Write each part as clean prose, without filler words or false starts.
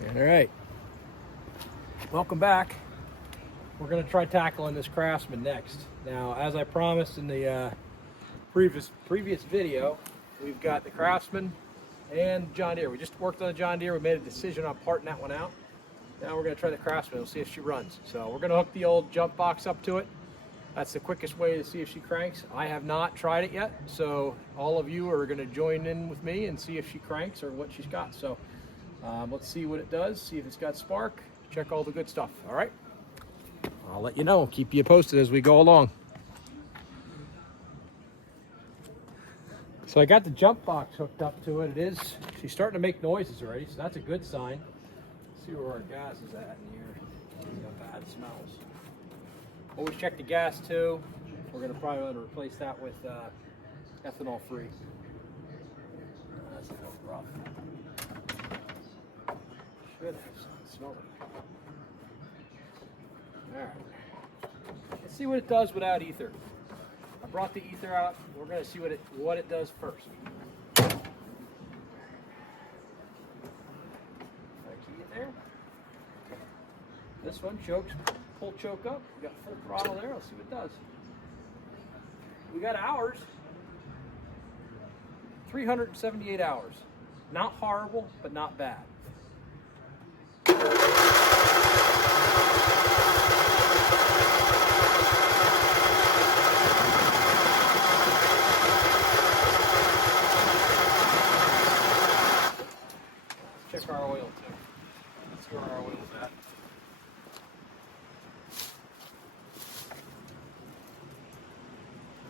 All right, welcome back. We're going to try tackling this Craftsman next. Now, as I promised in the previous video, we've got the Craftsman and John Deere. We just worked on the John Deere. We made a decision on parting that one out. Now we're going to try the Craftsman. We'll see if she runs. So we're going to hook the old jump box up to it. That's the quickest way to see if she cranks. I have not tried it yet, so all of you are going to join in with me and see if she cranks or what she's got. So let's see what it does, see if it's got spark, check all the good stuff. All right, I'll let you know, keep you posted as we go along. So I got the jump box hooked up to it. She's starting to make noises already, so that's a good sign. Let's see where our gas is at in here. See how bad it smells. Always check the gas too. We're going to probably want to replace that with ethanol free. That's a little rough. Should have some smell it. Alright. Let's see what it does without ether. I brought the ether out. We're going to see what it does first. Got a key in there. This one pull choke up. We got full throttle there. Let's see what it does. We got hours. 378 hours. Not horrible, but not bad. Let's check our oil too. Let's see where our oil's at.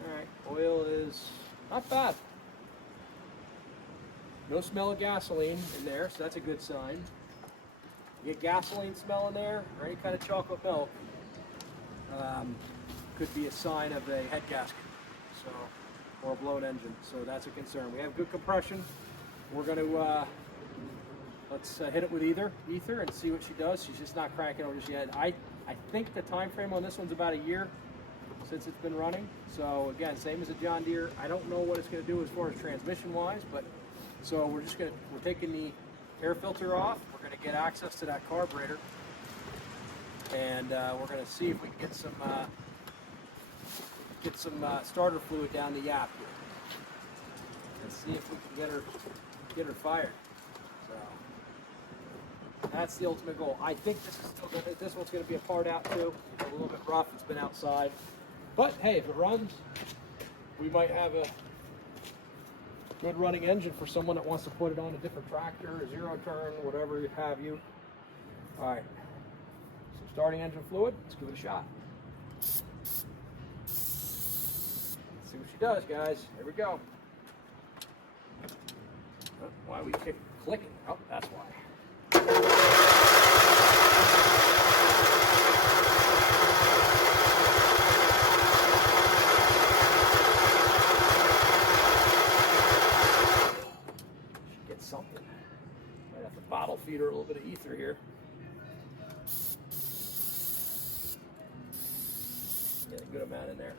Alright, oil is not bad. No smell of gasoline in there, so that's a good sign. You get gasoline smell in there, or any kind of chocolate milk, could be a sign of a head gasket, or a blown engine. So that's a concern. We have good compression. We're going to let's hit it with ether and see what she does. She's just not cranking over just yet. I think the time frame on this one's about a year since it's been running. So again, same as a John Deere. I don't know what it's going to do as far as transmission wise, but so we're taking the air filter off. We're going to get access to that carburetor, and we're going to see if we can get some starter fluid down the yap here, and see if we can get her fired. So that's the ultimate goal. I think this one's going to be a part out too. It's a little bit rough. It's been outside, but hey, if it runs, we might have a good running engine for someone that wants to put it on a different tractor, a zero turn, whatever you have you. All right, some starting engine fluid. Let's give it a shot. Let's see what she does, guys. Here we go. Oh, why are we clicking? Oh, that's why. Something. Might have to bottle feed her a little bit of ether here. Get a good amount in there.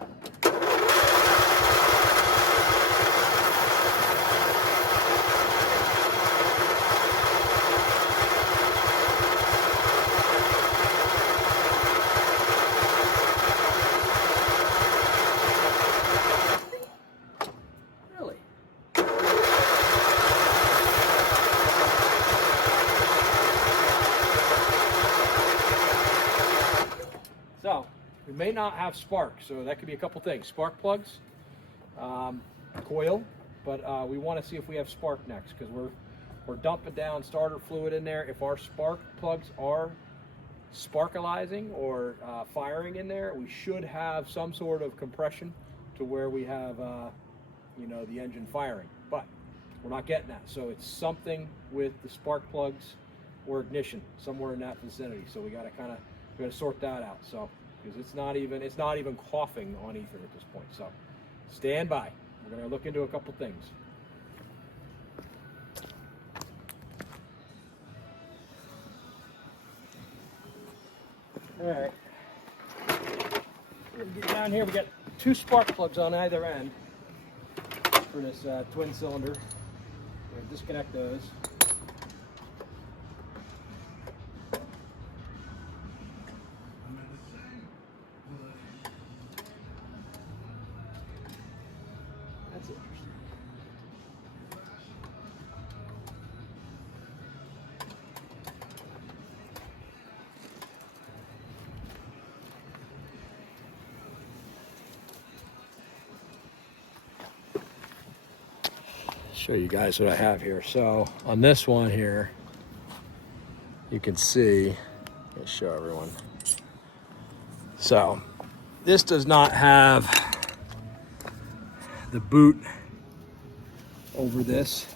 So we may not have spark, so that could be a couple things. Spark plugs, coil, but we want to see if we have spark next, because we're dumping down starter fluid in there. If our spark plugs are sparkalizing or firing in there, we should have some sort of compression to where we have the engine firing, but we're not getting that. So it's something with the spark plugs or ignition somewhere in that vicinity. So we got to sort that out. So because it's not even coughing on ether at this point. So stand by. We're going to look into a couple things. All right. We're gonna get down here. We got two spark plugs on either end for this twin cylinder. We're going to disconnect those. show you guys what I have here. So on this one here, you can see, let's show everyone. So this does not have the boot over this.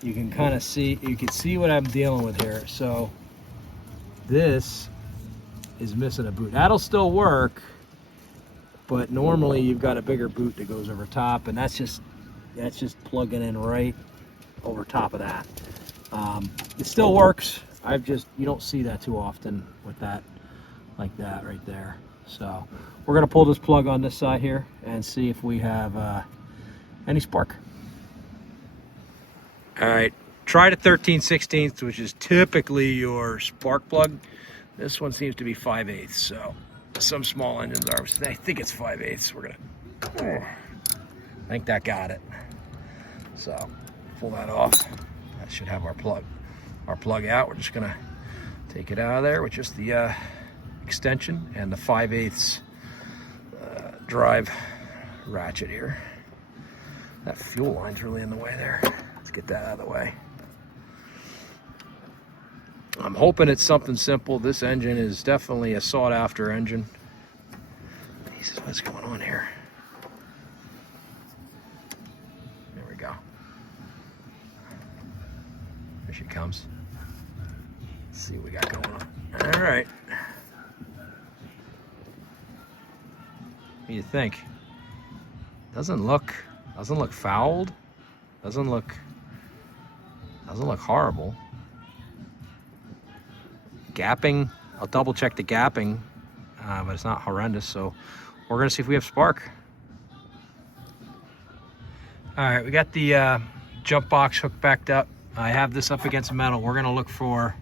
You can kind of see, you can see what I'm dealing with here. So this is missing a boot. That'll still work, but normally you've got a bigger boot that goes over top, and that's just plugging in right over top of that. It still works. You don't see that too often with that, like that right there. So we're gonna pull this plug on this side here and see if we have any spark. All right, try to 13/16, which is typically your spark plug. This one seems to be 5/8, so some small engines are. I think it's 5/8. We're gonna, I think that got it. So pull that off. That should have our plug out. We're just gonna take it out of there with just the extension and the 5/8 drive ratchet here. That fuel line's really in the way there. Let's get that out of the way. I'm hoping it's something simple. This engine is definitely a sought after engine. Jesus, what's going on here? There we go. There she comes. Let's see what we got going on. All right. What do you think? Doesn't look fouled. Doesn't look horrible. Gapping, I'll double check the gapping, but it's not horrendous. So we're gonna see if we have spark. All right, we got the jump box hooked backed up. I have this up against metal. We're gonna look for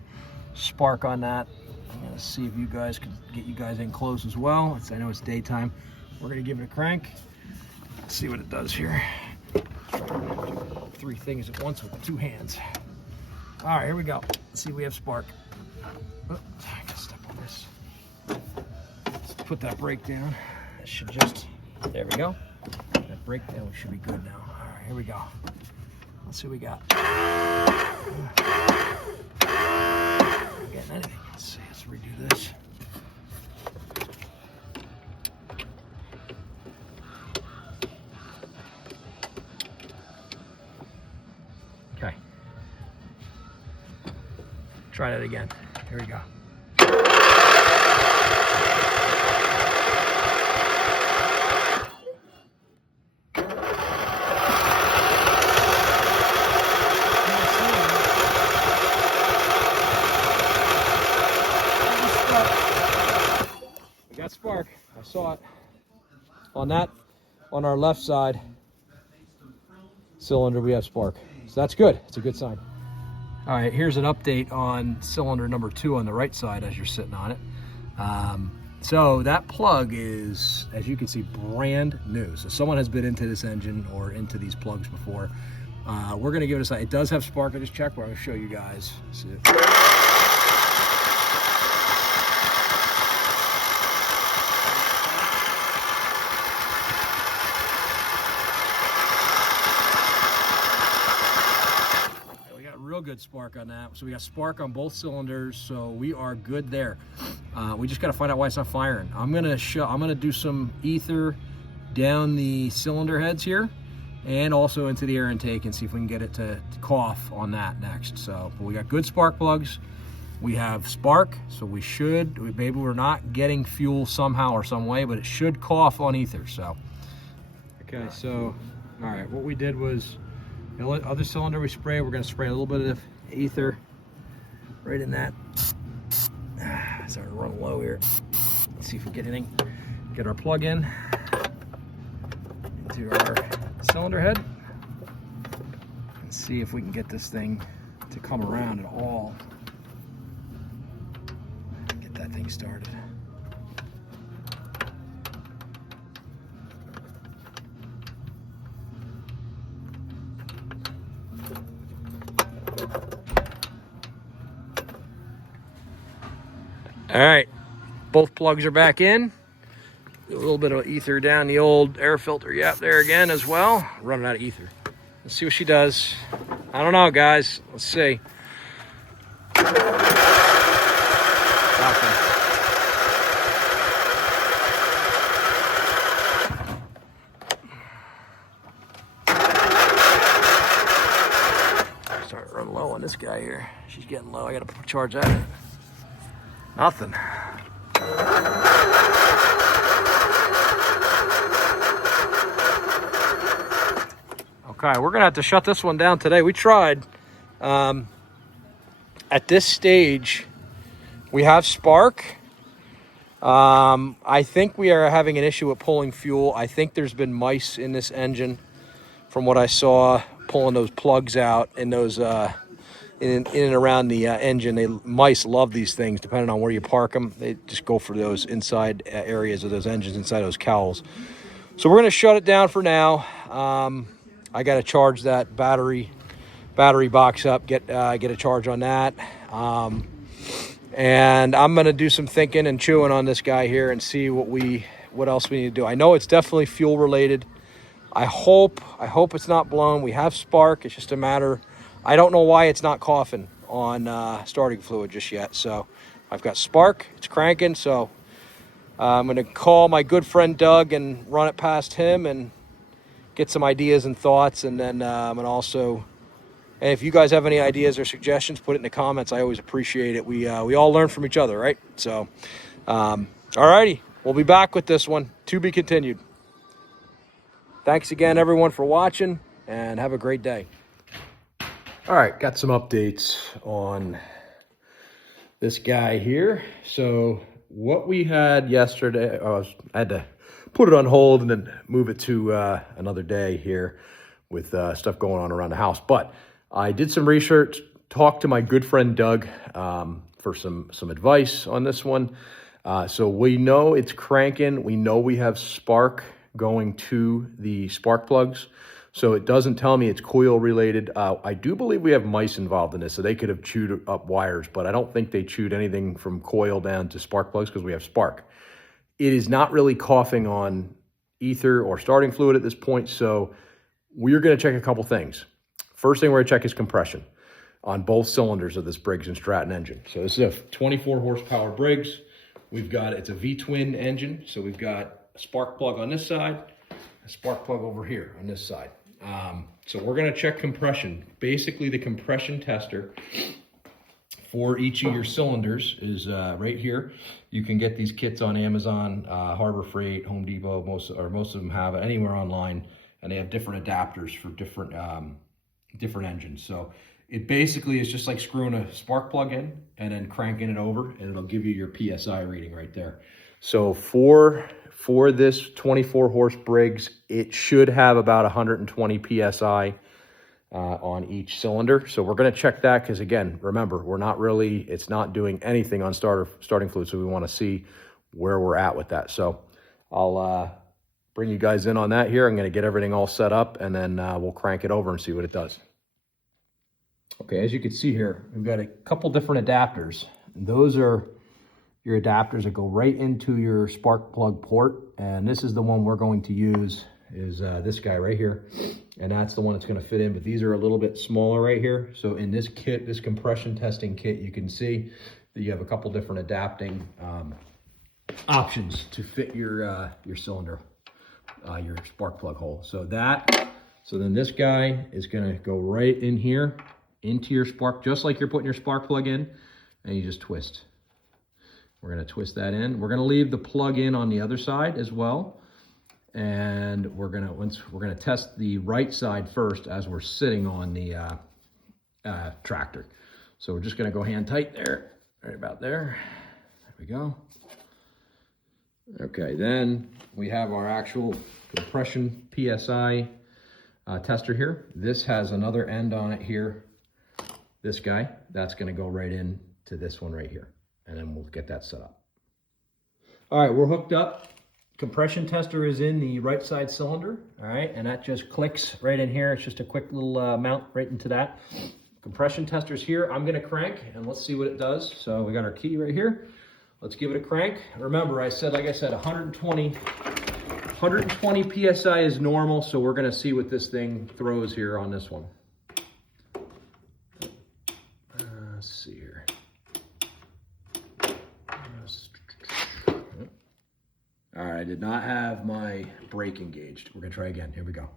spark on that. I'm gonna see if you guys can get you guys in close as well. I know it's daytime. We're gonna give it a crank. Let's see what it does here. Try to do 3 things at once with 2 hands. All right, here we go. Let's see if we have spark. Oh, I gotta step on this. Let's put that brake down. It should just, there we go. That brake down, we should be good now. All right, here we go. Let's see what we got. Not getting anything. Let's see, let's redo this. Okay. Try that again. Here we go. We got spark. I saw it on that, on our left side cylinder. We have spark, so that's good. It's a good sign. All right, here's an update on cylinder number 2 on the right side as you're sitting on it. So that plug is, as you can see, brand new. So someone has been into this engine or into these plugs before. We're gonna give it a shot. It does have spark. I just checked, but I'm gonna show you guys. See it. Real good spark on that. So we got spark on both cylinders, so we are good there. We just got to find out why it's not firing. I'm gonna do some ether down the cylinder heads here and also into the air intake and see if we can get it to cough on that next. So, but we got good spark plugs. We have spark, so maybe we're not getting fuel somehow or some way, but it should cough on ether. So okay, so all right, what we did was, the other cylinder we spray, we're gonna spray a little bit of ether right in that. Starting to run low here. Let's see if we get anything. Get our plug in into our cylinder head and see if we can get this thing to come around at all. Get that thing started. All right, both plugs are back in. A little bit of ether down the old air filter. Yep, there again as well. Running out of ether. Let's see what she does. I don't know, guys. Let's see. Nothing. Starting to run low on this guy here. She's getting low. I gotta charge that. Nothing. Okay, we're gonna have to shut this one down today. We tried. At this stage, we have spark. I think we are having an issue with pulling fuel. I think there's been mice in this engine from what I saw, pulling those plugs out and those in and around the engine. Mice love these things depending on where you park them. They just go for those inside areas of those engines, inside those cowls. So we're going to shut it down for now. I got to charge that battery box up, get a charge on that. And I'm going to do some thinking and chewing on this guy here and see what else we need to do. I know it's definitely fuel related. I hope it's not blown. We have spark. It's just a matter. I don't know why it's not coughing on starting fluid just yet. So I've got spark. It's cranking. So I'm going to call my good friend Doug and run it past him and get some ideas and thoughts. And then and also, and if you guys have any ideas or suggestions, put it in the comments. I always appreciate it. We all learn from each other, right? So, all righty. We'll be back with this one. To be continued. Thanks again, everyone, for watching, and have a great day. All right, got some updates on this guy here. So what we had yesterday, I had to put it on hold and then move it to another day here with stuff going on around the house. But I did some research, talked to my good friend Doug for some advice on this one. So we know it's cranking. We know we have spark going to the spark plugs. So it doesn't tell me it's coil related. I do believe we have mice involved in this, so they could have chewed up wires, but I don't think they chewed anything from coil down to spark plugs because we have spark. It is not really coughing on ether or starting fluid at this point, so we're going to check a couple things. First thing we're going to check is compression on both cylinders of this Briggs & Stratton engine. So this is a 24 horsepower Briggs. It's a V-twin engine, so we've got a spark plug on this side, a spark plug over here on this side. So we're going to check compression. Basically, the compression tester for each of your cylinders is right here. You can get these kits on Amazon, Harbor Freight, Home Depot. Most of them have it anywhere online, and they have different adapters for different engines. So it basically is just like screwing a spark plug in and then cranking it over, and it'll give you your PSI reading right there. So for this 24 horse Briggs, it should have about 120 PSI on each cylinder. So we're going to check that because, again, remember, it's not doing anything on starting fluid. So we want to see where we're at with that. So I'll bring you guys in on that here. I'm going to get everything all set up, and then we'll crank it over and see what it does. Okay, as you can see here, we've got a couple different adapters. Those are your adapters that go right into your spark plug port, and this is the one we're going to use is this guy right here, and that's the one that's going to fit in, but these are a little bit smaller right here. So in this kit, this compression testing kit, you can see that you have a couple different adapting options to fit your cylinder, your spark plug hole. So then this guy is going to go right in here into your spark, just like you're putting your spark plug in, and you just twist. We're going to twist that in. We're going to leave the plug in on the other side as well. And we're going to test the right side first as we're sitting on the tractor. So we're just going to go hand tight there, right about there. There we go. Okay, then we have our actual compression PSI tester here. This has another end on it here. This guy, that's going to go right in to this one right here. And then we'll get that set up. All right, we're hooked up. Compression tester is in the right side cylinder. All right, and that just clicks right in here. It's just a quick little mount right into that. Compression tester's here. I'm gonna crank and let's see what it does. So we got our key right here. Let's give it a crank. Remember, like I said, 120 120 PSI is normal, so we're gonna see what this thing throws here on this one. Let's see here. All right, I did not have my brake engaged. We're gonna try again, here we go.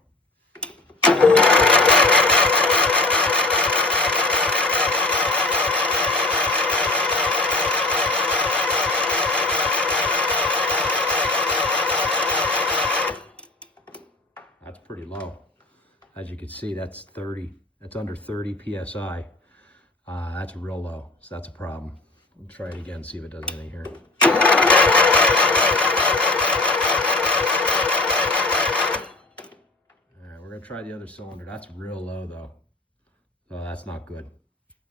That's pretty low. As you can see, that's 30. That's under 30 PSI. That's real low, so that's a problem. We'll try it again, see if it does anything here. All right, we're gonna try the other cylinder. That's real low though. So that's not good.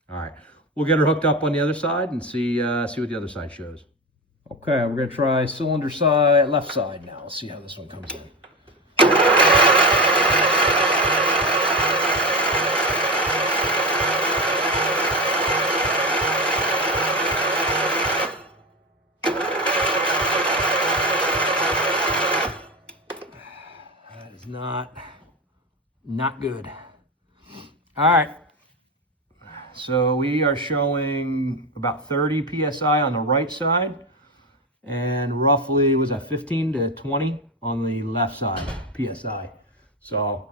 All right, we'll get her hooked up on the other side and see what the other side shows. Okay, we're gonna try cylinder side, left side now. Let's see how this one comes in. That is not good. All right. So we are showing about 30 PSI on the right side and roughly, was that 15 to 20 on the left side, PSI. So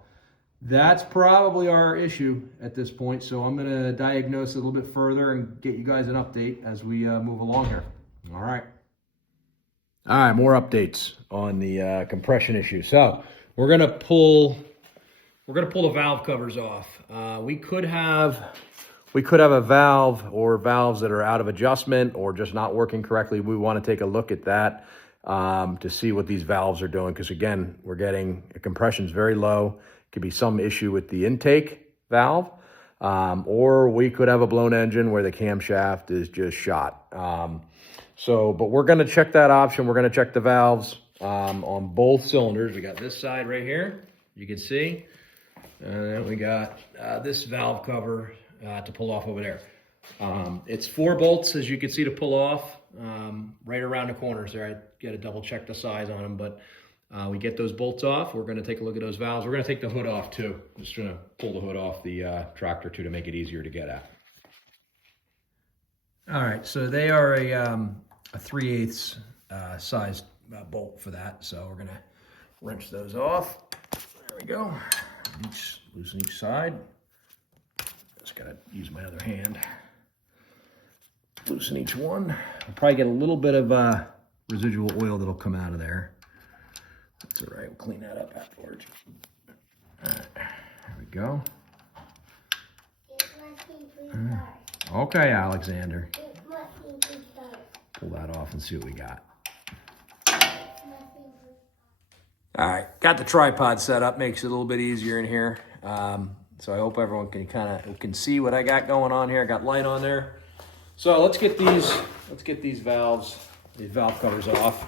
that's probably our issue at this point. So I'm gonna diagnose it a little bit further and get you guys an update as we move along here. All right. All right, more updates on the compression issue. So we're gonna pull the valve covers off. We could have a valve or valves that are out of adjustment or just not working correctly. We want to take a look at that to see what these valves are doing. Because again, we're getting compression's very low. Could be some issue with the intake valve, or we could have a blown engine where the camshaft is just shot. But we're going to check that option. We're going to check the valves on both cylinders. We got this side right here, you can see. And then we got this valve cover to pull off over there. It's 4 bolts, as you can see, to pull off right around the corners there. I got to double check the size on them, but we get those bolts off. We're going to take a look at those valves. We're going to take the hood off too. Just going to pull the hood off the tractor too to make it easier to get at. All right, so they are a 3/8 sized bolt for that. So we're going to wrench those off. There we go. Loosen each side. Just gotta use my other hand. Loosen each one. I'll probably get a little bit of residual oil that'll come out of there. That's all right, we'll clean that up afterwards. All right, there we go. Okay, Alexander. Pull that off and see what we got. All right, got the tripod set up, makes it a little bit easier in here. So I hope everyone can see what I got going on here. I got light on there. So let's get these valve covers off.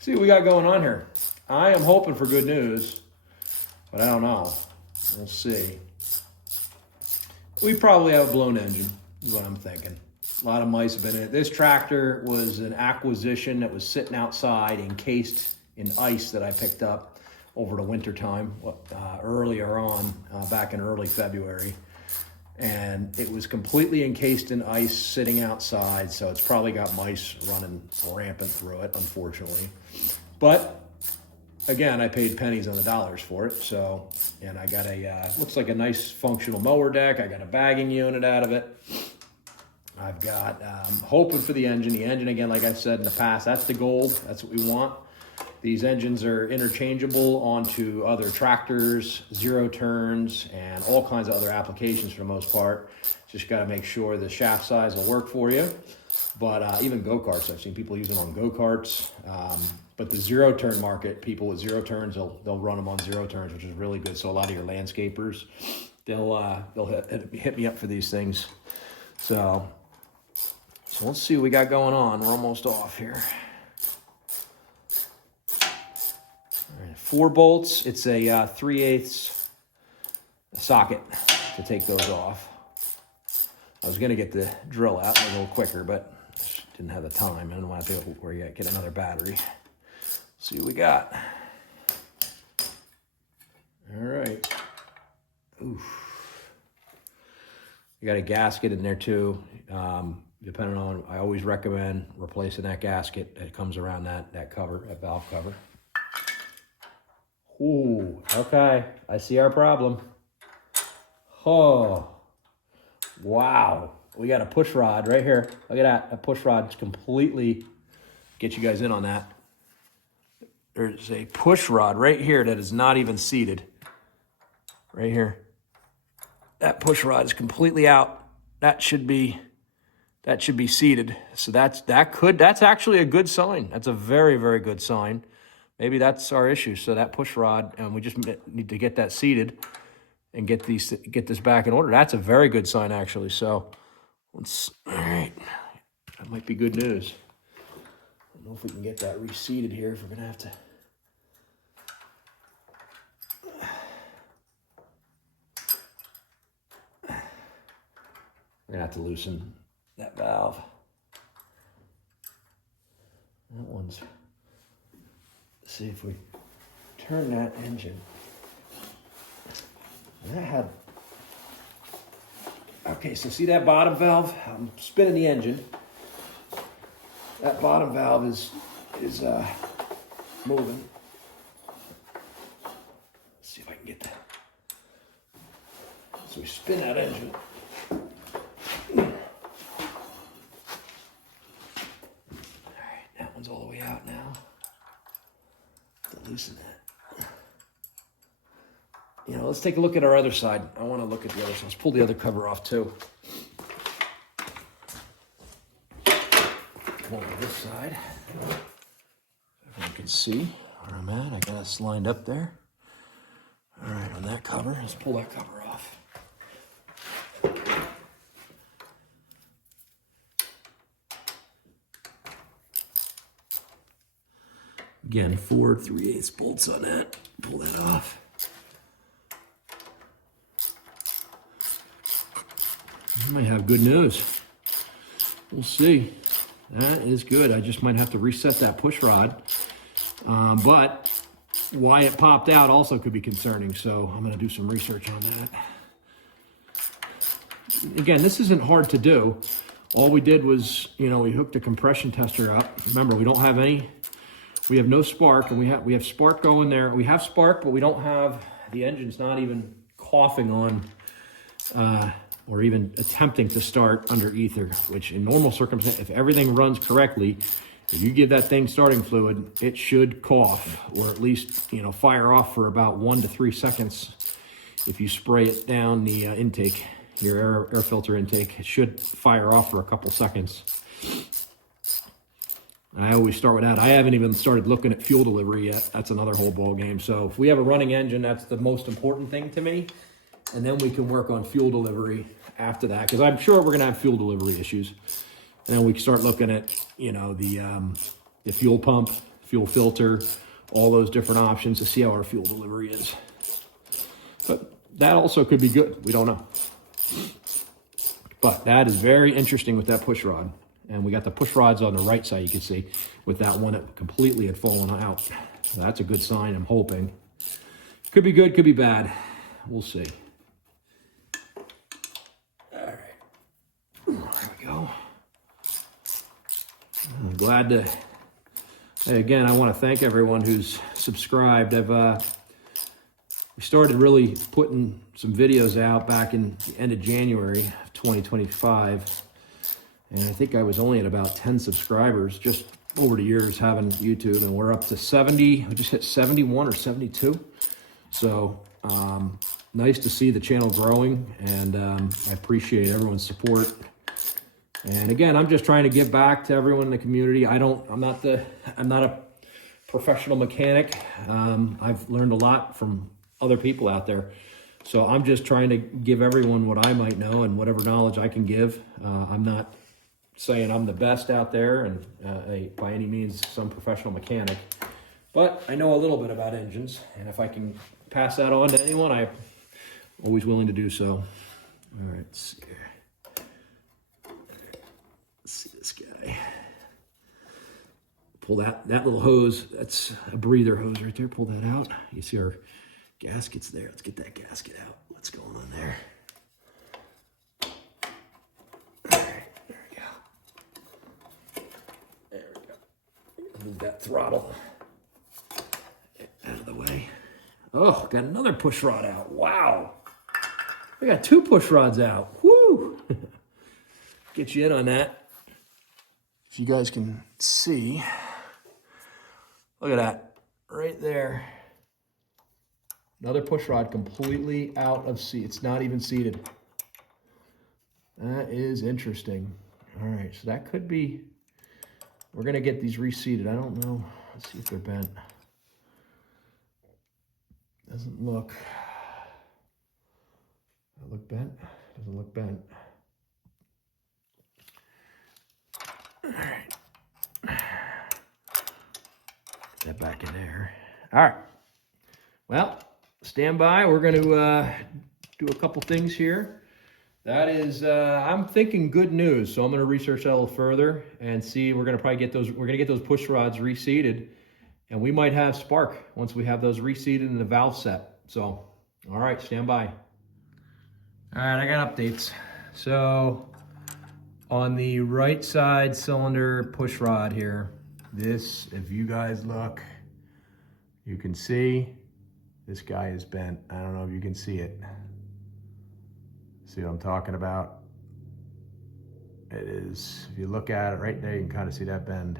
See what we got going on here. I am hoping for good news, but I don't know. We'll see. We probably have a blown engine, is what I'm thinking. A lot of mice have been in it. This tractor was an acquisition that was sitting outside encased in ice that I picked up over the winter time, earlier on, back in early February. And it was completely encased in ice sitting outside, so it's probably got mice running rampant through it, unfortunately. But again, I paid pennies on the dollars for it. So, and I got looks like a nice functional mower deck. I got a bagging unit out of it. I've got, hoping for the engine. The engine, again, like I've said in the past, that's the gold. That's what we want. These engines are interchangeable onto other tractors, zero turns, and all kinds of other applications for the most part. Just got to make sure the shaft size will work for you. But even go-karts, I've seen people use them on go-karts. But the zero turn market, people with zero turns, they'll run them on zero turns, which is really good. So a lot of your landscapers, they'll hit me up for these things. So let's see what we got going on. We're almost off here. 4 bolts. It's a 3/8 socket to take those off. I was going to get the drill out a little quicker, but didn't have the time. I didn't want to do it where you get another battery. See what we got. All right. Oof. You got a gasket in there too. Depending on, I always recommend replacing that gasket that comes around that cover, that valve cover. Ooh, okay. I see our problem. Oh, wow. We got a push rod right here. Look at that. A push rod's completely, get you guys in on that. There's a push rod right here that is not even seated. Right here. That push rod is completely out. That should be seated. So that's actually a good sign. That's a very, very good sign. Maybe that's our issue. So that push rod, and we just need to get that seated and get this back in order. That's a very good sign, actually. So all right. That might be good news. I don't know if we can get that reseated here, if we're gonna have to. We're gonna have to loosen that valve. That one's, let's see if we turn that engine. That had, okay, so see that bottom valve? I'm spinning the engine. That bottom valve is moving. Let's see if I can get that. So we spin that engine. All the way out now. To loosen that. You know, let's take a look at our other side. I want to look at the other side. Let's pull the other cover off too. Come on this side. Everyone can see where I'm at. I got us lined up there. All right, on that cover. Let's pull that cover off. Again, 4 3/8 bolts on that. Pull that off. I might have good news. We'll see. That is good. I just might have to reset that push rod. But why it popped out also could be concerning. So I'm going to do some research on that. Again, this isn't hard to do. All we did was, you know, we hooked a compression tester up. Remember, we don't have any. We have no spark, and we have spark going there. We have spark, but we don't have, the engine's not even coughing on or even attempting to start under ether, which in normal circumstances, if everything runs correctly, if you give that thing starting fluid, it should cough, or at least, you know, fire off for about 1 to 3 seconds. If you spray it down the intake, your air filter intake, it should fire off for a couple seconds. And I always start with that. I haven't even started looking at fuel delivery yet. That's another whole ball game. So if we have a running engine, that's the most important thing to me. And then we can work on fuel delivery after that, because I'm sure we're going to have fuel delivery issues. And then we can start looking at, you know, the fuel pump, fuel filter, all those different options to see how our fuel delivery is. But that also could be good. We don't know. But that is very interesting with that push rod. And we got the push rods on the right side, you can see, with that one that completely had fallen out. So that's a good sign, I'm hoping. Could be good, could be bad. We'll see. All right. There we go. I'm glad to, again, I want to thank everyone who's subscribed. We started really putting some videos out back in the end of January of 2025. And I think I was only at about 10 subscribers just over the years having YouTube, and we're up to 70. We just hit 71 or 72. So nice to see the channel growing, and I appreciate everyone's support. And again, I'm just trying to give back to everyone in the community. I'm not a professional mechanic. I've learned a lot from other people out there. So I'm just trying to give everyone what I might know and whatever knowledge I can give. I'm not saying I'm the best out there and by any means some professional mechanic, but I know a little bit about engines, and if I can pass that on to anyone, I'm always willing to do so. All right, let's see here. Let's see this guy. Pull that little hose, that's a breather hose right there, pull that out. You see our Gasket's there. Let's get that gasket out. What's going on there? All right, there we go. There we go. Move that throttle out of the way. Oh, got another push rod out. Wow. We got 2 push rods out. Woo! Get you in on that. If you guys can see, look at that right there. Another push rod completely out of seat. It's not even seated. That is interesting. All right, so that could be, we're gonna get these reseated. I don't know, let's see if they're bent. Doesn't look bent? Doesn't look bent. All right. Put that back in there. All right. Well, stand by. We're going to do a couple things here. That is, I'm thinking good news. So I'm going to research that a little further and see. We're going to probably get those. We're going to get those push rods reseated, and we might have spark once we have those reseated and the valve set. So, all right, stand by. All right, I got updates. So on the right side cylinder push rod here, this, if you guys look, you can see this guy is bent. I don't know if you can see it. See what I'm talking about? It is, if you look at it right there, you can kind of see that bend.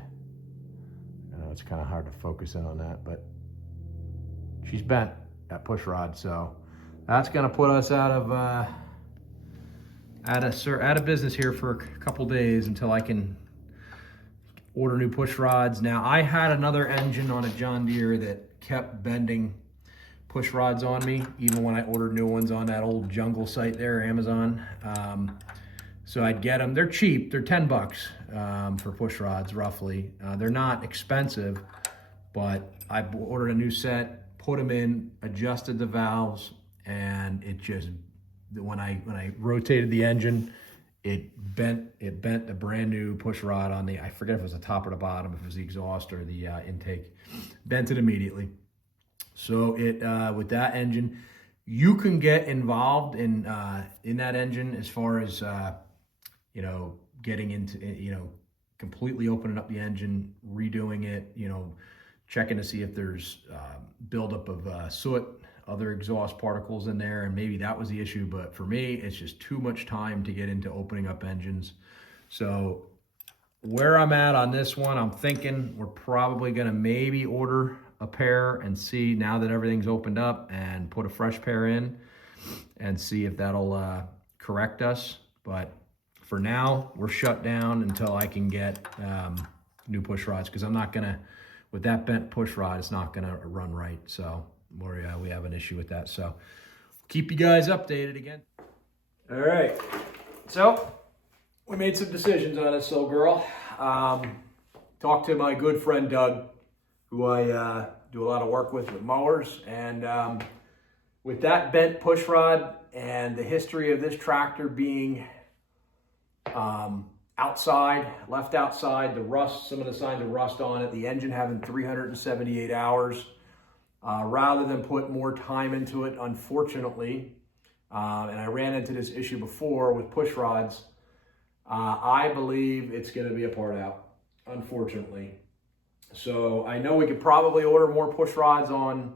I know it's kind of hard to focus in on that, but she's bent, that push rod. So that's gonna put us out of business here for a couple days until I can order new push rods. Now, I had another engine on a John Deere that kept bending push rods on me, even when I ordered new ones on that old jungle site there, Amazon. So I'd get them. They're cheap. They're 10 bucks for push rods, roughly. They're not expensive, but I ordered a new set, put them in, adjusted the valves, and it just, when I rotated the engine, it bent the brand new push rod on the, I forget if it was the top or the bottom, if it was the exhaust or the intake, bent it immediately. So it with that engine, you can get involved in that engine as far as you know, getting into, you know, completely opening up the engine, redoing it, you know, checking to see if there's buildup of soot, other exhaust particles in there, and maybe that was the issue. But for me, it's just too much time to get into opening up engines. So where I'm at on this one, I'm thinking we're probably gonna maybe order a pair and see, now that everything's opened up, and put a fresh pair in and see if that'll correct us. But for now, we're shut down until I can get new push rods, because I'm not gonna, with that bent push rod, it's not gonna run right. So we have an issue with that. So keep you guys updated again. All right, so we made some decisions on this little girl. Talked to my good friend Doug, who I do a lot of work with mowers, and with that bent push rod and the history of this tractor being outside, left outside, the rust, some of the signs of rust on it, the engine having 378 hours, rather than put more time into it, unfortunately, and I ran into this issue before with push rods, I believe it's going to be a part out, unfortunately. So I know we could probably order more push rods on,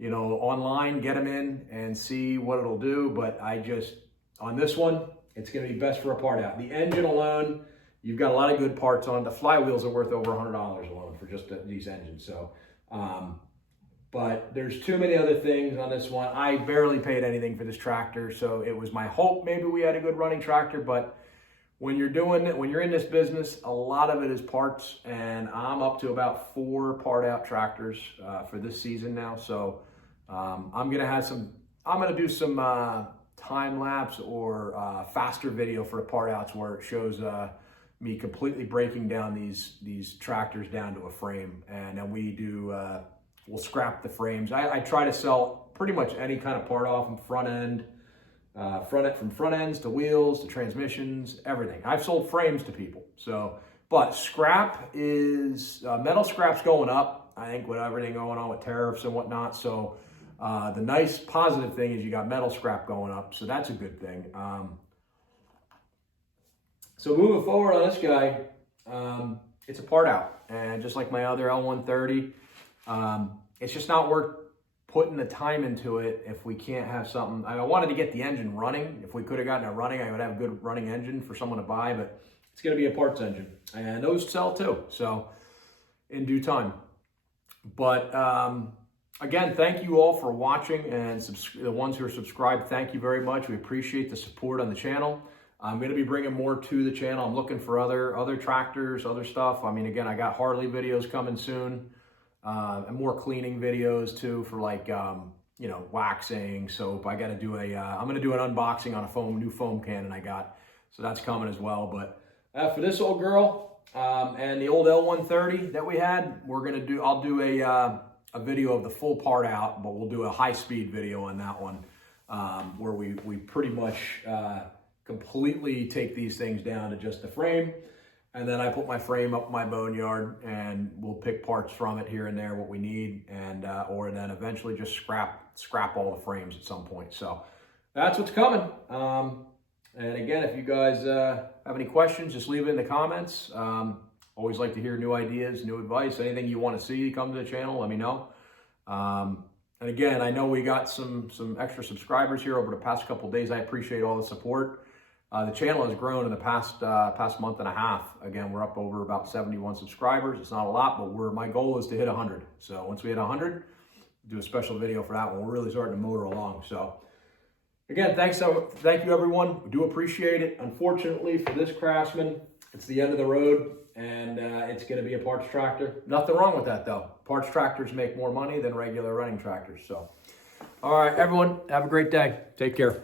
you know, online, get them in and see what it'll do. But I just, on this one, it's going to be best for a part out. The engine alone, you've got a lot of good parts on. The flywheels are worth over $100 alone for just these engines. So, but there's too many other things on this one. I barely paid anything for this tractor. So it was my hope maybe we had a good running tractor, but when you're doing it, when you're in this business, a lot of it is parts, and I'm up to about 4 part out tractors for this season now. So I'm gonna do some time lapse or faster video for the part outs where it shows me completely breaking down these tractors down to a frame, and then we'll scrap the frames. I try to sell pretty much any kind of part off from front end. From front ends to wheels to transmissions, everything. I've sold frames to people. So, but scrap is, metal scrap's going up, I think, with everything going on with tariffs and whatnot. So The nice positive thing is you got metal scrap going up, so that's a good thing. So moving forward on this guy, it's a part out, and just like my other L130, it's just not worth putting the time into it if we can't have something. I wanted to get the engine running. If we could have gotten it running, I would have a good running engine for someone to buy, but it's going to be a parts engine, and those sell too, so in due time. But again, thank you all for watching, and the ones who are subscribed, thank you very much. We appreciate the support on the channel. I'm going to be bringing more to the channel. I'm looking for other tractors, other stuff. I mean, again, I got Harley videos coming soon, and more cleaning videos too for like, you know, waxing, soap. I got to do I'm going to do an unboxing on a new foam cannon I got. So that's coming as well. But for this old girl and the old L130 that we had, I'll do a video of the full part out, but we'll do a high-speed video on that one, where we pretty much completely take these things down to just the frame, and then I put my frame up my boneyard, and we'll pick parts from it here and there, what we need, and or then eventually just scrap all the frames at some point. So that's what's coming. And again, if you guys have any questions, just leave it in the comments. Always like to hear new ideas, new advice, anything you want to see come to the channel, let me know. And again, I know we got some extra subscribers here over the past couple of days. I appreciate all the support. The channel has grown in the past month and a half. Again, we're up over about 71 subscribers. It's not a lot, but my goal is to hit 100. So once we hit 100, do a special video for that one. We're really starting to motor along. So again, thank you everyone. We do appreciate it. Unfortunately for this Craftsman, it's the end of the road, and it's going to be a parts tractor. Nothing wrong with that though. Parts tractors make more money than regular running tractors. So, all right, everyone, have a great day. Take care.